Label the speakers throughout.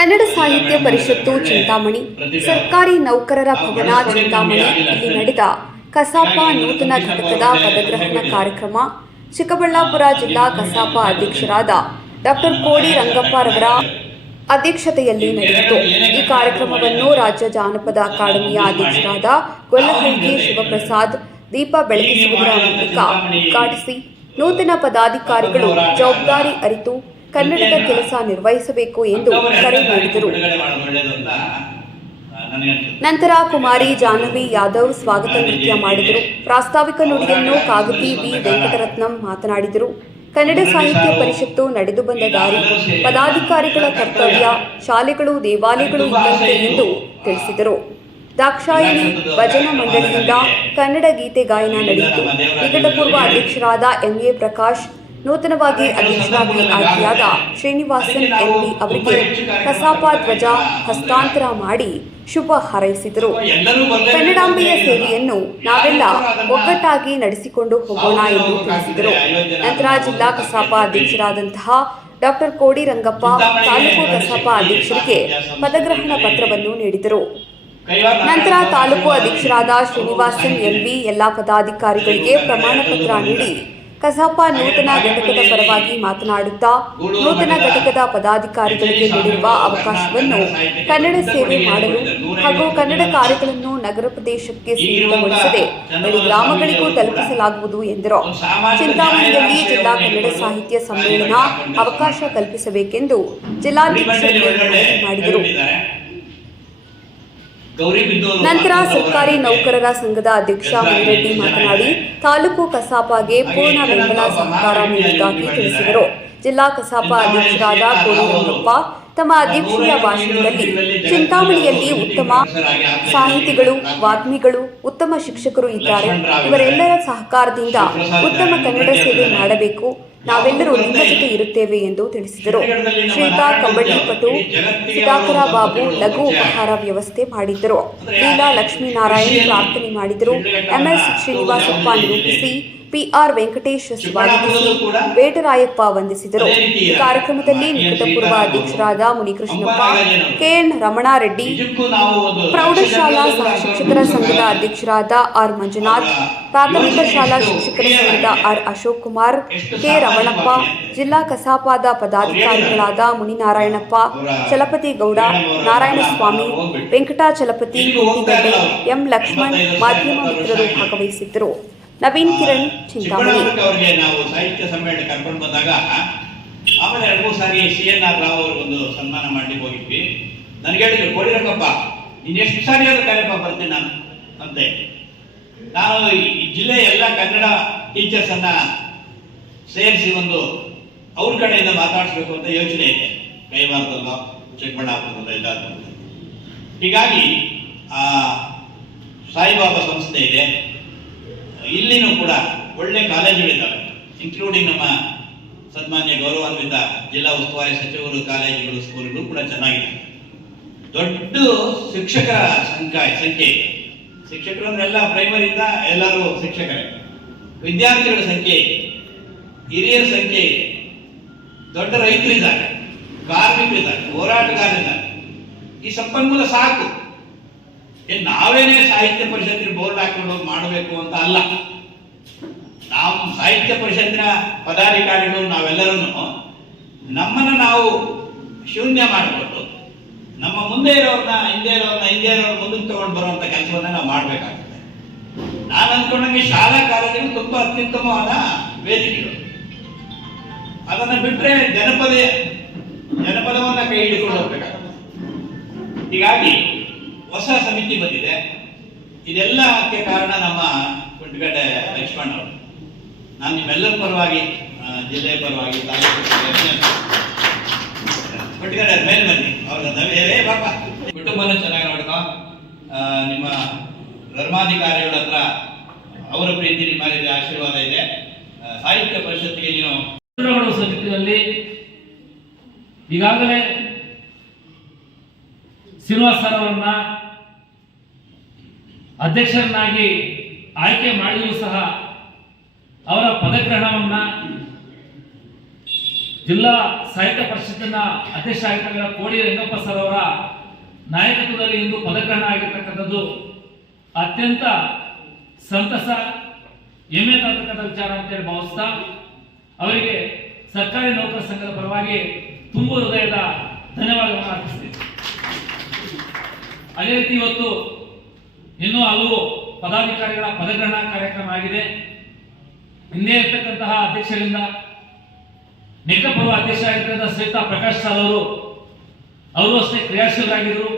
Speaker 1: ಕನ್ನಡ ಸಾಹಿತ್ಯ ಪರಿಷತ್ತು ಚಿಂತಾಮಣಿ, ಸರ್ಕಾರಿ ನೌಕರರ ಭವನ ಚಿಂತಾಮಣಿ, ಇಲ್ಲಿ ನಡೆದ ಕಸಾಪ ನೂತನ ಘಟಕದ ಪದಗ್ರಹಣ ಕಾರ್ಯಕ್ರಮ, ಚಿಕ್ಕಬಳ್ಳಾಪುರ ಜಿಲ್ಲಾ ಕಸಾಪ ಅಧ್ಯಕ್ಷರಾದ ಡಾಕ್ಟರ್ ಕೋಡಿ ರಂಗಪ್ಪರವರ ಅಧ್ಯಕ್ಷತೆಯಲ್ಲಿ ನಡೆಯಿತು. ಈ ಕಾರ್ಯಕ್ರಮವನ್ನು ರಾಜ್ಯ ಜಾನಪದ ಅಕಾಡೆಮಿಯ ಅಧ್ಯಕ್ಷರಾದ ಗೊಲ್ಲಹಳ್ಳಿ ಶಿವಪ್ರಸಾದ್, ದೀಪ ಬೆಳಗಿಸುವುದರ ಮೂಲಕ ಉದ್ಘಾಟಿಸಿ, ನೂತನ ಪದಾಧಿಕಾರಿಗಳು ಜವಾಬ್ದಾರಿ ಅರಿತು ಕನ್ನಡದ ಕೆಲಸ ನಿರ್ವಹಿಸಬೇಕು ಎಂದು ಕರೆ ನೀಡಿದರು. ನಂತರ ಕುಮಾರಿ ಜಾಹ್ನವಿ ಯಾದವ್ ಸ್ವಾಗತ ನೃತ್ಯ ಮಾಡಿದರು. ಪ್ರಾಸ್ತಾವಿಕ ನುಡಿಯನ್ನು ಕಾಗುತಿ ಬಿ ವೆಂಕಟರತ್ನಂ ಮಾತನಾಡಿದರು. ಕನ್ನಡ ಸಾಹಿತ್ಯ ಪರಿಷತ್ತು ನಡೆದು ಬಂದ ದಾರಿ ಪದಾಧಿಕಾರಿಗಳ ಕರ್ತವ್ಯ, ಶಾಲೆಗಳು, ದೇವಾಲಯಗಳು ಇದ್ದಂತೆ ಎಂದು ತಿಳಿಸಿದರು. ದಾಕ್ಷಾಯಿಣಿ ಭಜನ ಮಂಡಳಿಯಿಂದ ಕನ್ನಡ ಗೀತೆ ಗಾಯನ ನಡೆಯಿತು. ನಿಕಟಪೂರ್ವ ಅಧ್ಯಕ್ಷರಾದ ಎಂಎ ಪ್ರಕಾಶ್ ನೂತನವಾಗಿ ಅಧ್ಯಕ್ಷರಾಗಿ ಆಯ್ಕೆಯಾದ ಶ್ರೀನಿವಾಸನ್ ಎನ್ವಿ ಅವರಿಗೆ ಕಸಾಪ ಧ್ವಜ ಹಸ್ತಾಂತರ ಮಾಡಿ ಶುಭ ಹಾರೈಸಿದರು. ಕನ್ನಡಾಂಬೆಯ ಸೇವೆಯನ್ನು ನಾವೆಲ್ಲ ಒಗ್ಗಟ್ಟಾಗಿ ನಡೆಸಿಕೊಂಡು ಹೋಗೋಣ ಎಂದು ತಿಳಿಸಿದರು. ನಂತರ ಜಿಲ್ಲಾ ಕಸಾಪ ಅಧ್ಯಕ್ಷರಾದಂತಹ ಡಾಕ್ಟರ್ ಕೋಡಿ ರಂಗಪ್ಪ ತಾಲೂಕು ಕಸಾಪ ಅಧ್ಯಕ್ಷರಿಗೆ ಪದಗ್ರಹಣ ಪತ್ರವನ್ನು ನೀಡಿದರು. ನಂತರ ತಾಲೂಕು ಅಧ್ಯಕ್ಷರಾದ ಶ್ರೀನಿವಾಸನ್ ಎಂಬಿ ಎಲ್ಲಾ ಪದಾಧಿಕಾರಿಗಳಿಗೆ ಪ್ರಮಾಣ ಪತ್ರ ನೀಡಿ ಕಸಾಪ ನೂತನ ಘಟಕದ ಪರವಾಗಿ ಮಾತನಾಡುತ್ತಾ ನೂತನ ಘಟಕದ ಪದಾಧಿಕಾರಿಗಳಿಗೆ ನೀಡಿರುವ ಅವಕಾಶವನ್ನು ಕನ್ನಡ ಸೇವೆ ಮಾಡಲು ಹಾಗೂ ಕನ್ನಡ ಕಾರ್ಯಗಳನ್ನು ನಗರ ಪ್ರದೇಶಕ್ಕೆ ಸೀಮಿತಗೊಳಿಸದೆ ಬಳಿ ಗ್ರಾಮಗಳಿಗೂ ತಲುಪಿಸಲಾಗುವುದು ಎಂದರು. ಚಿಂತಾಮಣಿಯಲ್ಲಿ ಜಿಲ್ಲಾ ಕನ್ನಡ ಸಾಹಿತ್ಯ ಸಮ್ಮೇಳನ ಅವಕಾಶ ಕಲ್ಪಿಸಬೇಕೆಂದು ಜಿಲ್ಲಾಧ್ಯಕ್ಷರಿಗೆ ಮನವಿ ಮಾಡಿದರು. ನಂತರ ಸರ್ಕಾರಿ ನೌಕರರ ಸಂಘದ ಅಧ್ಯಕ್ಷ ಮುನಿರೆಡ್ಡಿ ಮಾತನಾಡಿ ತಾಲೂಕು ಕಸಾಪಗೆ ಪೂರ್ಣ ಬೆಂಬಲ ಸಹಕಾರ ನೀಡುವುದಾಗಿ ತಿಳಿಸಿದರು. ಜಿಲ್ಲಾ ಕಸಾಪ ಅಧ್ಯಕ್ಷರಾದ ಕೋಡಿರಂಗಪ್ಪ ತಮ್ಮ ಅಧ್ಯಕ್ಷೀಯ ಭಾಷಣದಲ್ಲಿ ಚಿಂತಾಮಣಿಯಲ್ಲಿ ಉತ್ತಮ ಸಾಹಿತಿಗಳು ವಾಗ್ಮಿಗಳು ಉತ್ತಮ ಶಿಕ್ಷಕರು ಇದ್ದಾರೆ. ಇವರೆಲ್ಲರ ಸಹಕಾರದಿಂದ ಉತ್ತಮ ಕನ್ನಡ ಸೇವೆ ಮಾಡಬೇಕು. ನಾವೆಲ್ಲರೂ ನಿಮ್ಮ ಜೊತೆ ಇರುತ್ತೇವೆ ಎಂದು ತಿಳಿಸಿದರು. ಶ್ರೀತಾ ಕಬಡ್ಡಿ ಪಟು ಸುಧಾಕರ ಬಾಬು ಲಘು ಉಪಹಾರ ವ್ಯವಸ್ಥೆ ಮಾಡಿದ್ದರು. ಲೀಲಾ ಲಕ್ಷ್ಮೀನಾರಾಯಣ್ ಪ್ರಾರ್ಥನೆ ಮಾಡಿದರು ಎಂಎಸ್ ಶ್ರೀನಿವಾಸಪ್ಪ ನಿರೂಪಿಸಿ. ಪಿಆರ್ ವೆಂಕಟೇಶ್ ಸ್ವಾಗತಿಸಿ ವೇಟರಾಯಪ್ಪ ವಂದಿಸಿದರು. ಈ ಕಾರ್ಯಕ್ರಮದಲ್ಲಿ ನಿಕಟಪೂರ್ವ ಅಧ್ಯಕ್ಷರಾದ ಮುನಿಕೃಷ್ಣಪ್ಪ ಕೆಎನ್ ರಮಣಾರೆಡ್ಡಿ ಪ್ರೌಢಶಾಲಾ ಸಹ ಶಿಕ್ಷಕರ ಸಂಘದ ಅಧ್ಯಕ್ಷರಾದ ಆರ್ ಮಂಜುನಾಥ್ ಪ್ರಾಥಮಿಕ ಶಾಲಾ ಶಿಕ್ಷಕರ ಸಂಘದ ಆರ್ ಅಶೋಕ್ ಕುಮಾರ್ ಕೆ ರಮಣಪ್ಪ ಜಿಲ್ಲಾ ಕಸಾಪಾದ ಪದಾಧಿಕಾರಿಗಳಾದ ಮುನಿನಾರಾಯಣಪ್ಪ ಚಲಪತಿ ಗೌಡ ನಾರಾಯಣಸ್ವಾಮಿ ವೆಂಕಟಾಚಲಪತಿ ಎಂ ಲಕ್ಷ್ಮಣ್ ಮಾಧ್ಯಮ ಮಿತ್ರರು ಭಾಗವಹಿಸಿದ್ದರು. ನವೀನ್ ಕಿರಣ್, ಚಿಂತಾಮಣಿ.
Speaker 2: ನಾವು ಸಾಹಿತ್ಯ ಸಮ್ಮೇಳನ ಕರ್ಕೊಂಡು ಬಂದಾಗ, ಆಮೇಲೆ ಎರಡು ಸಾರಿ ಸಿ. ಎನ್. ಆರ್. ರಾವ್ ಅವ್ರಿಗೊಂದು ಸನ್ಮಾನ ಮಾಡ್ಲಿಕ್ಕೆ ಹೋಗಿದ್ವಿ. ನನಗೆ ಹೇಳಿದ್ರು, ಕೋಡಿರಂಗಪ್ಪ, ನೀನು ಎಷ್ಟು ಸಾರಿ ಆದ್ರೂ ಕರೆಯಪ್ಪ ಬರ್ತೀನಿ ನಾನು, ಅಂತೆ. ನಾನು ಈ ಜಿಲ್ಲೆ ಎಲ್ಲ ಕನ್ನಡ ಟೀಚರ್ಸ್ ಅನ್ನ ಸೇರಿಸಿ ಒಂದು ಅವ್ರ ಕಡೆಯಿಂದ ಮಾತಾಡಿಸ್ಬೇಕು ಅಂತ ಯೋಚನೆ ಇದೆ ಕೈವಾರದಲ್ಲೋ ಚಿಕ್ಕಬಳ್ಳಾಪುರದಲ್ಲೋ ಎಲ್ಲಾದ್ರೂ ಹೀಗಾಗಿ, ಆ, ಸಾಯಿಬಾಬಾ ಸಂಸ್ಥೆ ಇದೆ. ಇಲ್ಲಿನೂ ಕೂಡ ಒಳ್ಳೆ ಕಾಲೇಜುಗಳಿದ್ದಾವೆ ಇನ್ಕ್ಲೂಡಿಂಗ್ ನಮ್ಮ ಸನ್ಮಾನ್ಯ ಗೌರವಾನ್ವಿತ ಜಿಲ್ಲಾ ಉಸ್ತುವಾರಿ ಸಚಿವರು, ಕಾಲೇಜುಗಳು, ಸ್ಕೂಲ್ಗಳು ಕೂಡ ಚೆನ್ನಾಗಿದೆ. ದೊಡ್ಡ ಶಿಕ್ಷಕರ ಸಂಖ್ಯೆ ಸಂಖ್ಯೆ. ಇದೆ ಶಿಕ್ಷಕರು ಅಂದ್ರೆ ಎಲ್ಲ ಪ್ರೈಮರಿಯಿಂದ ಎಲ್ಲರೂ ಶಿಕ್ಷಕರೇ. ವಿದ್ಯಾರ್ಥಿಗಳ ಸಂಖ್ಯೆ ಹಿರಿಯರ ಸಂಖ್ಯೆ ಇದೆ. ದೊಡ್ಡ ರೈತರಿದ್ದಾರೆ, ಕಾರ್ಮಿಕರಿದ್ದಾರೆ, ಹೋರಾಟಗಾರರಿದ್ದಾರೆ. ಈ ಸಂಪನ್ಮೂಲ ಸಾಕು. ಏನ್ ನಾವೇನೇ ಸಾಹಿತ್ಯ ಪರಿಷತ್ತಿನ ಬೋರ್ಡ್ ಹಾಕೊಂಡು ಮಾಡಬೇಕು ಅಂತ ಅಲ್ಲ. ನಾವು ಸಾಹಿತ್ಯ ಪರಿಷತ್ತಿನ ಪದಾಧಿಕಾರಿಗಳು ನಾವೆಲ್ಲರನ್ನು ನಮ್ಮನ್ನ ನಾವು ಶೂನ್ಯ ಮಾಡಿಕೊಂಡು ನಮ್ಮ ಮುಂದೆ ಇರೋರ್ನ, ಹಿಂದೆ ಇರೋರ್ನ, ಹಿಂದೆ ಇರೋರ್ ಮುಂದಕ್ಕೆ ತಗೊಂಡು ಬರುವಂತ ಕೆಲಸವನ್ನ ನಾವು ಮಾಡಬೇಕಾಗುತ್ತೆ ನಾನು ಅನ್ಕೊಂಡಂಗೆ ಶಾಲಾ ಕಾಲೇಜುಗಳು ತುಂಬಾ ಅತ್ಯುತ್ತಮವಾದ ವೇದಿಕೆಗಳು. ಅದನ್ನ ಬಿಟ್ರೆ ಜನಪದ, ಜನಪದವನ್ನ ಕೈ ಹಿಡಿದುಕೊಂಡು ಹೋಗ್ಬೇಕಾಗುತ್ತೆ. ಹೀಗಾಗಿ ಹೊಸ ಸಮಿತಿ ಬಂದಿದೆ. ಇದೆಲ್ಲಕ್ಕೆ ಕಾರಣ ನಮ್ಮ ಕುಂಟಗಡ್ಡೆ ಲಕ್ಷ್ಮಣ್ ಅವರು. ನಾನು ನಿಮ್ಮೆಲ್ಲರ ಪರವಾಗಿ ಜಿಲ್ಲೆ ಪರವಾಗಿ, ತಾಲೂಕು ಕುಂಟಗಡ್ಡೆ ಮೇಲೆ ಬನ್ನಿ. ಅವ್ರ ಏ ಪಾಪ ಕುಟುಂಬನ ಚೆನ್ನಾಗಿ ನೋಡ್ಕೊ. ನಿಮ್ಮ ಧರ್ಮಾಧಿಕಾರಿಗಳ ಹತ್ರ ಅವರ ಪ್ರೀತಿ ನಿಮ್ಮ ಆಶೀರ್ವಾದ ಇದೆ. ಸಾಹಿತ್ಯ ಪರಿಷತ್ತಿಗೆ ನೀವು
Speaker 3: ಸಮಿತಿಯಲ್ಲಿ ಈಗಾಗಲೇ ಶ್ರೀನಿವಾಸ್ ಸರ್ ಅವರನ್ನ ಅಧ್ಯಕ್ಷರನ್ನಾಗಿ ಆಯ್ಕೆ ಮಾಡಿದರೂ ಸಹ ಅವರ ಪದಗ್ರಹಣವನ್ನ ಜಿಲ್ಲಾ ಸಾಹಿತ್ಯ ಪರಿಷತ್ತಿನ ಅಧ್ಯಕ್ಷ ಆಗಿರ್ತಕ್ಕಂಥ ಕೋಡಿ ರಂಗಪ್ಪ ಸರ್ ಅವರ ನಾಯಕತ್ವದಲ್ಲಿ ಇಂದು ಪದಗ್ರಹಣ ಆಗಿರ್ತಕ್ಕಂಥದ್ದು ಅತ್ಯಂತ ಸಂತಸ, ಹೆಮ್ಮೆ ತರ್ತಕ್ಕಂಥ ವಿಚಾರ ಅಂತೇಳಿ ಭಾವಿಸ್ತಾ ಅವರಿಗೆ ಸರ್ಕಾರಿ ನೌಕರ ಸಂಘದ ಪರವಾಗಿ ತುಂಬ ಹೃದಯದ ಧನ್ಯವಾದಗಳನ್ನು ಅರ್ಪಿಸ್ತೀನಿ. ಅದೇ ರೀತಿ ಇವತ್ತು ಇನ್ನೂ ಹಲವು ಪದಾಧಿಕಾರಿಗಳ ಪದಗ್ರಹಣ ಕಾರ್ಯಕ್ರಮ ಆಗಿದೆ. ಹಿಂದೆ ಇರ್ತಕ್ಕಂತಹ ಅಧ್ಯಕ್ಷರಿಂದ ನಿಕಟಪೂರ್ವ ಅಧ್ಯಕ್ಷ ಆಗಿರ್ತಕ್ಕಂಥ ಶ್ರೀಯುತ ಪ್ರಕಾಶ್ ಸಾಲ್ ಅವರು ಅವರು ಅಷ್ಟೇ ಕ್ರಿಯಾಶೀಲರಾಗಿದ್ದರು.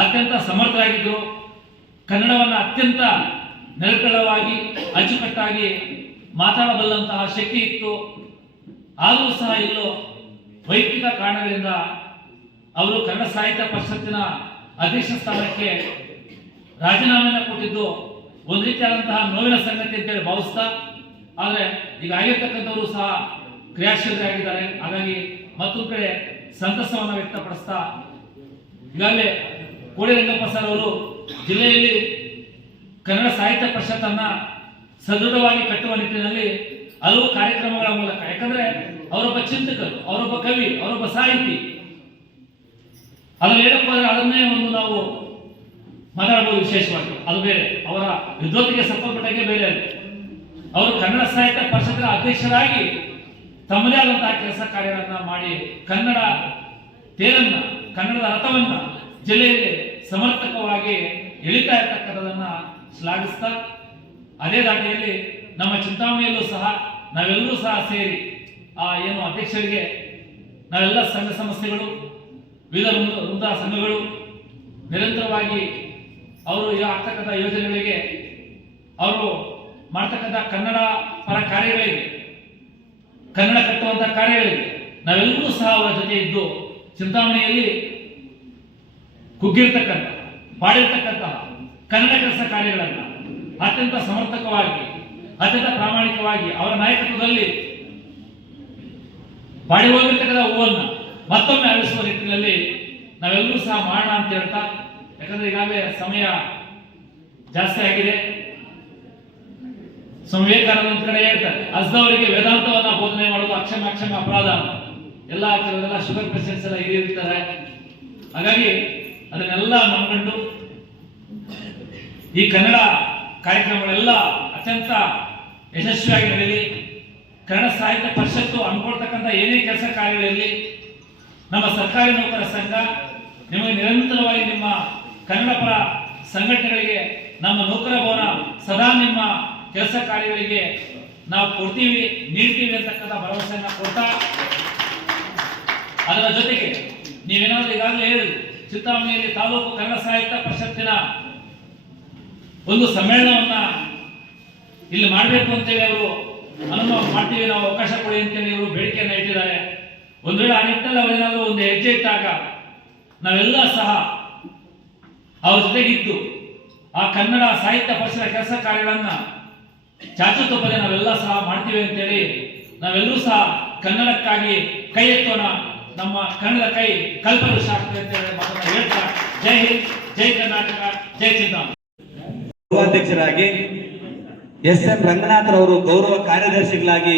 Speaker 3: ಅತ್ಯಂತ ಸಮರ್ಥರಾಗಿದ್ದರು. ಕನ್ನಡವನ್ನು ಅತ್ಯಂತ ನೆಲಕಳವಾಗಿ ಅಚ್ಚುಕಟ್ಟಾಗಿ ಮಾತಾಡಬಲ್ಲಂತಹ ಶಕ್ತಿ ಇತ್ತು. ಆದರೂ ಸಹ ಇಲ್ಲೋ ವೈಯಕ್ತಿಕ ಕಾರಣಗಳಿಂದ ಅವರು ಕನ್ನಡ ಸಾಹಿತ್ಯ ಪರಿಷತ್ತಿನ ಅಧ್ಯಕ್ಷ ಸ್ಥಾನಕ್ಕೆ ರಾಜೀನಾಮೆಯನ್ನು ಕೊಟ್ಟಿದ್ದು ಒಂದು ರೀತಿಯಾದಂತಹ ನೋವಿನ ಸಂಗತಿ ಅಂತೇಳಿ ಭಾವಿಸ್ತಾ, ಆದರೆ ಈಗ ಆಗಿರ್ತಕ್ಕಂಥವರು ಸಹ ಕ್ರಿಯಾಶೀಲರಾಗಿದ್ದಾರೆ ಹಾಗಾಗಿ ಮತ್ತೊಂದು ಕಡೆ ಸಂತಸವನ್ನು ವ್ಯಕ್ತಪಡಿಸ್ತಾ, ಈಗಾಗಲೇ ಕೋಡಿ ರಂಗಪ್ಪ ಸರ್ ಅವರು ಜಿಲ್ಲೆಯಲ್ಲಿ ಕನ್ನಡ ಸಾಹಿತ್ಯ ಪರಿಷತ್ತನ್ನ ಸದೃಢವಾಗಿ ಕಟ್ಟುವ ನಿಟ್ಟಿನಲ್ಲಿ ಹಲವು ಕಾರ್ಯಕ್ರಮಗಳ ಮೂಲಕ, ಯಾಕಂದ್ರೆ ಅವರೊಬ್ಬ ಚಿಂತಕರು, ಅವರೊಬ್ಬ ಕವಿ, ಅವರೊಬ್ಬ ಸಾಹಿತಿ ಅದ್ರಲ್ಲಿ ಏನಪ್ಪ ಅಂದ್ರೆ ಅದನ್ನೇ ಒಂದು ನಾವು ಮಾತಾಡಬಹುದು ವಿಶೇಷವಾಗಿ. ಅದು ಬೇರೆ. ಅವರ ವಿದ್ವತ್ತಿಗೆ ಸಂಬಂಧಪಟ್ಟಾಗೆ ಬೇರೆ ಅವರು ಕನ್ನಡ ಸಾಹಿತ್ಯ ಪರಿಷತ್ತಿನ ಅಧ್ಯಕ್ಷರಾಗಿ ತಮ್ಮದೇ ಆದಂತಹ ಕೆಲಸ ಕಾರ್ಯಗಳನ್ನ ಮಾಡಿ ಕನ್ನಡ ತೇರನ್ನ, ಕನ್ನಡದ ರಥವನ್ನ ಜಿಲ್ಲೆಯಲ್ಲಿ ಸಮರ್ಥಕವಾಗಿ ಎಳಿತಾ ಇರ್ತಕ್ಕಂಥದನ್ನ ಶ್ಲಾಘಿಸ್ತಾ, ಅದೇ ದಾಟಿಯಲ್ಲಿ ನಮ್ಮ ಚಿಂತಾಮಣಿಯಲ್ಲೂ ಸಹ ನಾವೆಲ್ಲರೂ ಸಹ ಸೇರಿ ಆ ಏನು ಅಧ್ಯಕ್ಷರಿಗೆ ನಾವೆಲ್ಲ ಸಂಘ ಸಂಸ್ಥೆಗಳು ವಿವಿಧ ವೃಂದ ವೃಂದ ಸಂಘಗಳು ನಿರಂತರವಾಗಿ ಅವರು ಆಗ್ತಕ್ಕಂಥ ಯೋಜನೆಗಳಿಗೆ ಅವರು ಮಾಡ್ತಕ್ಕಂಥ ಕನ್ನಡ ಪರ ಕಾರ್ಯಗಳಿವೆ. ಕನ್ನಡ ಕಟ್ಟುವಂತ ಕಾರ್ಯಗಳಿವೆ. ನಾವೆಲ್ಲರೂ ಸಹ ಅವರ ಜೊತೆ ಇದ್ದು ಚಿಂತಾಮಣಿಯಲ್ಲಿ ಕುಗ್ಗಿರ್ತಕ್ಕಂಥ, ಪಾಡಿರ್ತಕ್ಕಂಥ ಕನ್ನಡ ಕೆಲಸ ಕಾರ್ಯಗಳನ್ನು ಅತ್ಯಂತ ಸಮರ್ಥಕವಾಗಿ, ಅತ್ಯಂತ ಪ್ರಾಮಾಣಿಕವಾಗಿ ಅವರ ನಾಯಕತ್ವದಲ್ಲಿ ಪಾಡಿ ಹೋಗಿರ್ತಕ್ಕಂಥ ಹೂವನ್ನು ಮತ್ತೊಮ್ಮೆ ಅಳಿಸುವ ನಿಟ್ಟಿನಲ್ಲಿ ನಾವೆಲ್ಲರೂ ಸಹ ಮಾಡೋಣ ಅಂತ ಹೇಳ್ತಾ, ಯಾಕಂದ್ರೆ ಈಗಾಗಲೇ ಸಮಯ ಜಾಸ್ತಿ ಆಗಿದೆ. ವಿವೇಕಾನಂದ ಕಡೆ ಹೇಳ್ತಾರೆ ಅಸ್ದವರಿಗೆ ವೇದಾಂತವನ್ನ ಬೋಧನೆ ಮಾಡೋದು ಅಕ್ಷಮ ಅಕ್ಷಮ ಅಪರಾಧ. ಎಲ್ಲ ಕೆಲವೆಲ್ಲ ಶುಗರ್ ಪೇಷಂಟ್ಸ್ ಎಲ್ಲ ಹಿರಿಯರಿರ್ತಾರೆ ಹಾಗಾಗಿ ಅದನ್ನೆಲ್ಲ ನೋಡ್ಕೊಂಡು ಈ ಕನ್ನಡ ಕಾರ್ಯಕ್ರಮಗಳೆಲ್ಲ ಅತ್ಯಂತ ಯಶಸ್ವಿಯಾಗಿ ನಡೆಯಲಿ. ಕನ್ನಡ ಸಾಹಿತ್ಯ ಪರಿಷತ್ತು ಅನ್ಕೊಳ್ತಕ್ಕಂಥ ಏನೇ ಕೆಲಸ ಕಾರ್ಯಗಳಿರಲಿ ನಮ್ಮ ಸರ್ಕಾರಿ ನೌಕರ ಸಂಘ, ನಿಮಗೆ ನಿರಂತರವಾಗಿ ನಿಮ್ಮ ಕನ್ನಡ ಪರ ಸಂಘಟನೆಗಳಿಗೆ, ನಮ್ಮ ನೌಕರ ಭವನ ಸದಾ ನಿಮ್ಮ ಕೆಲಸ ಕಾರ್ಯಗಳಿಗೆ ನಾವು ಕೊಡ್ತೀವಿ, ನೀಡ್ತೀವಿ ಅಂತಕ್ಕಂಥ ಭರವಸೆಯನ್ನ ಕೊಡ್ತಾ, ಅದರ ಜೊತೆಗೆ ನೀವೇನಾದ್ರೂ ಈಗಾಗಲೇ ಹೇಳಿ ಚಿಂತಾಮಣಿಯಲ್ಲಿ ತಾಲೂಕು ಕನ್ನಡ ಸಾಹಿತ್ಯ ಪರಿಷತ್ತಿನ ಒಂದು ಸಮ್ಮೇಳನವನ್ನ ಇಲ್ಲಿ ಮಾಡಬೇಕು ಅಂತೇಳಿ ಅವರು ಅನುಭವ ಮಾಡ್ತೀವಿ, ನಾವು ಅವಕಾಶ ಕೊಡಿ ಅಂತೇಳಿ ಅವರು ಬೇಡಿಕೆಯನ್ನು ಇಟ್ಟಿದ್ದಾರೆ. ಒಂದು ವೇಳೆ ಆ ನಿಟ್ಟಿನಲ್ಲಿ ಅವರೇನಾದರೂ ಒಂದು ಹೆಜ್ಜೆ ಇಟ್ಟಾಗ ನಾವೆಲ್ಲ ಸಹ ಅವ್ರ ಜೊತೆಗಿದ್ದು ಆ ಕನ್ನಡ ಸಾಹಿತ್ಯ ಪರಿಸರ ಕೆಲಸ ಕಾರ್ಯಗಳನ್ನ ಚಾಚು ತಪ್ಪದೆ ನಾವೆಲ್ಲ ಸಹ ಮಾಡ್ತೀವಿ ಅಂತೇಳಿ ನಾವೆಲ್ಲರೂ ಸಹ ಕನ್ನಡಕ್ಕಾಗಿ ಕೈ ಎತ್ತೋಣ. ನಮ್ಮ ಕನ್ನಡ ಕೈ ಕಲ್ಪನೆ ಸಾಕ್ತದೆ ಅಂತ ಹೇಳಿ ಮಾತನ್ನ ಹೇಳ್ತಾ ಜೈ ಹಿಂದ್, ಜೈ ಕರ್ನಾಟಕ, ಜೈ ಚಿಂತಾಮಣಿ.
Speaker 4: ಗೌರವಾಧ್ಯಕ್ಷರಾಗಿ ಎಸ್ ಎನ್ ರಂಗನಾಥರವರು ಗೌರವ ಕಾರ್ಯದರ್ಶಿಗಳಾಗಿ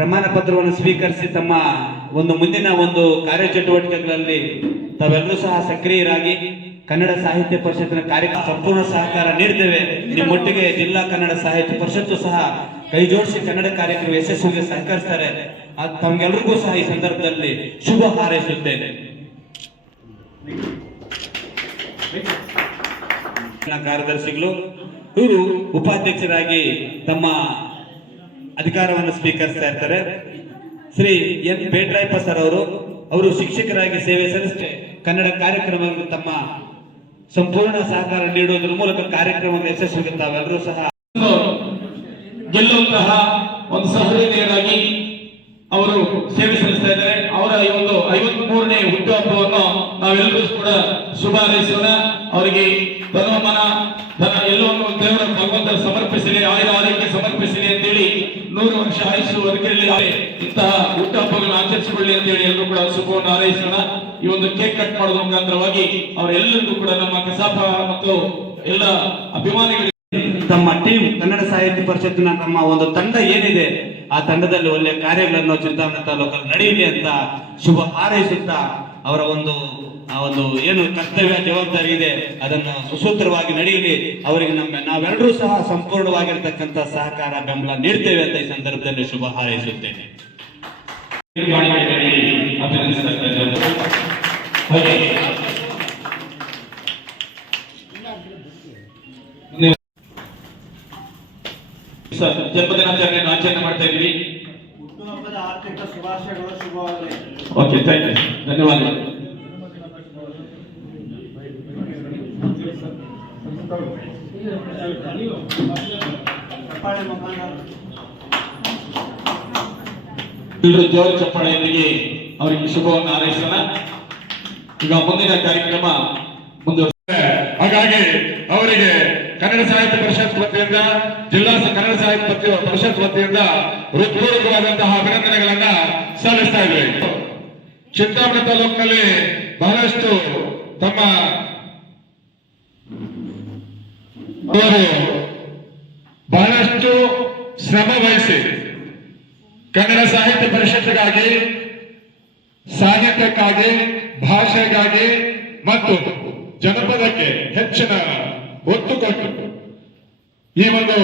Speaker 4: ಪ್ರಮಾಣ ಪತ್ರವನ್ನು ಸ್ವೀಕರಿಸಿ ತಮ್ಮ ಒಂದು ಮುಂದಿನ ಒಂದು ಕಾರ್ಯಚಟುವಟಿಕೆಗಳಲ್ಲಿ ತಾವೆಲ್ಲರೂ ಸಹ ಸಕ್ರಿಯರಾಗಿ ಕನ್ನಡ ಸಾಹಿತ್ಯ ಪರಿಷತ್ತಿನ ಕಾರ್ಯಕ್ರಮ ಸಂಪೂರ್ಣ ಸಹಕಾರ ನೀಡ್ತೇವೆ. ನಿಮ್ಮೊಟ್ಟಿಗೆ ಜಿಲ್ಲಾ ಕನ್ನಡ ಸಾಹಿತ್ಯ ಪರಿಷತ್ತು ಸಹ ಕೈ ಜೋಡಿಸಿ ಕನ್ನಡ ಕಾರ್ಯಕ್ರಮ ಯಶಸ್ವಿಗೆ ಸಹಕರಿಸ್ತಾರೆ. ತಮ್ಗೆಲ್ರಿಗೂ ಸಹ ಈ ಸಂದರ್ಭದಲ್ಲಿ ಶುಭ ಹಾರೈಸುತ್ತೇನೆ. ಕಾರ್ಯದರ್ಶಿಗಳು, ಇವರು ಉಪಾಧ್ಯಕ್ಷರಾಗಿ ತಮ್ಮ ಅಧಿಕಾರವನ್ನು ಸ್ವೀಕರಿಸ್ತಾ ಇರ್ತಾರೆ. ಶ್ರೀ ಎನ್. ಬೇಟ್ರಾಯಪ್ಪ ಸರ್ ಅವರು ಅವರು ಶಿಕ್ಷಕರಾಗಿ ಸೇವೆ ಸಲ್ಲಿಸಿ ಕನ್ನಡ ಕಾರ್ಯಕ್ರಮಗಳು ತಮ್ಮ ಸಂಪೂರ್ಣ ಸಹಕಾರ ನೀಡುವುದರ ಮೂಲಕ ಕಾರ್ಯಕ್ರಮವನ್ನು ಯಶಸ್ವಿಗೆ ತಾವೆಲ್ಲರೂ ಸಹ
Speaker 5: ಗೆಲ್ಲುವಂತಹ ಒಂದು ಸಹೃದಯರಾಗಿ ಅವರು ಸೇವೆ ಸಲ್ಲಿಸ್ತಾ ಇದ್ದಾರೆ. ಅವರ ಈ ಒಂದು ಐವತ್ ಮೂರನೇ ಹುಟ್ಟುಹಬ್ಬವನ್ನು ನಾವೆಲ್ಲರೂ ಕೂಡ ಶುಭ ಹಾರೈಸೋಣ. ಅವರಿಗೆ ಧನವಮನ ನೂರು ವರ್ಷ ಆಯುಷು ಬದುಕಲಿ ಇಂತಹ ಹುಟ್ಟುಹಬ್ಬಗಳನ್ನು ಆಚರಿಸಿಕೊಳ್ಳಿ ಅಂತೇಳಿ ಎಲ್ಲರೂ ಕೂಡ ಸುಖವನ್ನು ಆರೈಸೋಣ ಈ ಒಂದು ಕೇಕ್ ಕಟ್ ಮಾಡೋದ್ರ ಮುಖಾಂತರವಾಗಿ ಅವರೆಲ್ಲರಿಗೂ ಕೂಡ ನಮ್ಮ ಕಸಾಪ ಮತ್ತು ಎಲ್ಲ ಅಭಿಮಾನಿಗಳಿಗೆ
Speaker 4: ತಮ್ಮ ಟೀಮ್ ಕನ್ನಡ ಸಾಹಿತ್ಯ ಪರಿಷತ್ತಿನ ತಮ್ಮ ಒಂದು ತಂಡ ಏನಿದೆ, ಆ ತಂಡದಲ್ಲಿ ಒಳ್ಳೆ ಕಾರ್ಯಗಳನ್ನು ಚಿಂತಾಮಣಿ ತಾಲೂಕಲ್ಲಿ ನಡೆಯಲಿ ಅಂತ ಶುಭ ಹಾರೈಸುತ್ತಾ ಅವರ ಒಂದು ಆ ಒಂದು ಏನು ಕರ್ತವ್ಯ ಜವಾಬ್ದಾರಿ ಇದೆ ಅದನ್ನು ಸುಸೂತ್ರವಾಗಿ ನಡೆಯಲಿ. ಅವರಿಗೆ ನಮ್ಮ ನಾವೆಲ್ಲರೂ ಸಹ ಸಂಪೂರ್ಣವಾಗಿರ್ತಕ್ಕಂಥ ಸಹಕಾರ ಬೆಂಬಲ ನೀಡ್ತೇವೆ ಅಂತ ಈ ಸಂದರ್ಭದಲ್ಲಿ ಶುಭ ಹಾರೈಸುತ್ತೇನೆ.
Speaker 5: ಜನ್ಮದಿನಾಚರಣೆಯನ್ನು ಆಚರಣೆ ಮಾಡ್ತಾ ಇದ್ವಿ
Speaker 6: ಹುಟ್ಟುಹಬ್ಬದ ಆರ್ಥಿಕ ಶುಭಾಶಯಗಳು ಶುಭವಾಗಲಿ.
Speaker 5: ಓಕೆ ಥ್ಯಾಂಕ್ ಯು ಧನ್ಯವಾದಗಳು. ಜೋರ್ ಚಪ್ಪಾಳೆಯೊಂದಿಗೆ ಅವರಿಗೆ ಶುಭವನ್ನು ಹಾರೈಸೋಣ. ಈಗ ಮುಂದಿನ ಕಾರ್ಯಕ್ರಮ ಮುಂದುವರಿಸ
Speaker 7: ಹಾಗಾಗಿ ಅವರಿಗೆ ಕನ್ನಡ ಸಾಹಿತ್ಯ ಪರಿಷತ್ ವತಿಯಿಂದ, ಜಿಲ್ಲಾ ಕನ್ನಡ ಸಾಹಿತ್ಯ ಪರಿಷತ್ ವತಿಯಿಂದ ಹೃತ್ಪೂರ್ವಕವಾದಂತಹ ಅಭಿನಂದನೆಗಳನ್ನ ಸಲ್ಲಿಸ್ತಾ ಇದ್ವಿ ಚಿಂತಾಮಣಿ ತಾಲೂಕಿನಲ್ಲಿ ಬಹಳಷ್ಟು ತಮ್ಮ ಅವರು ಬಹಳಷ್ಟು ಶ್ರಮ ವಹಿಸಿ ಕನ್ನಡ ಸಾಹಿತ್ಯ ಪರಿಷತ್ಗಾಗಿ ಸಾಹಿತ್ಯಕ್ಕಾಗಿ, ಭಾಷೆಗಾಗಿ ಮತ್ತು ಜನಪದಕ್ಕೆ ಹೆಚ್ಚಿನ ಒತ್ತು ಕೊಟ್ಟು ಈ ಒಂದು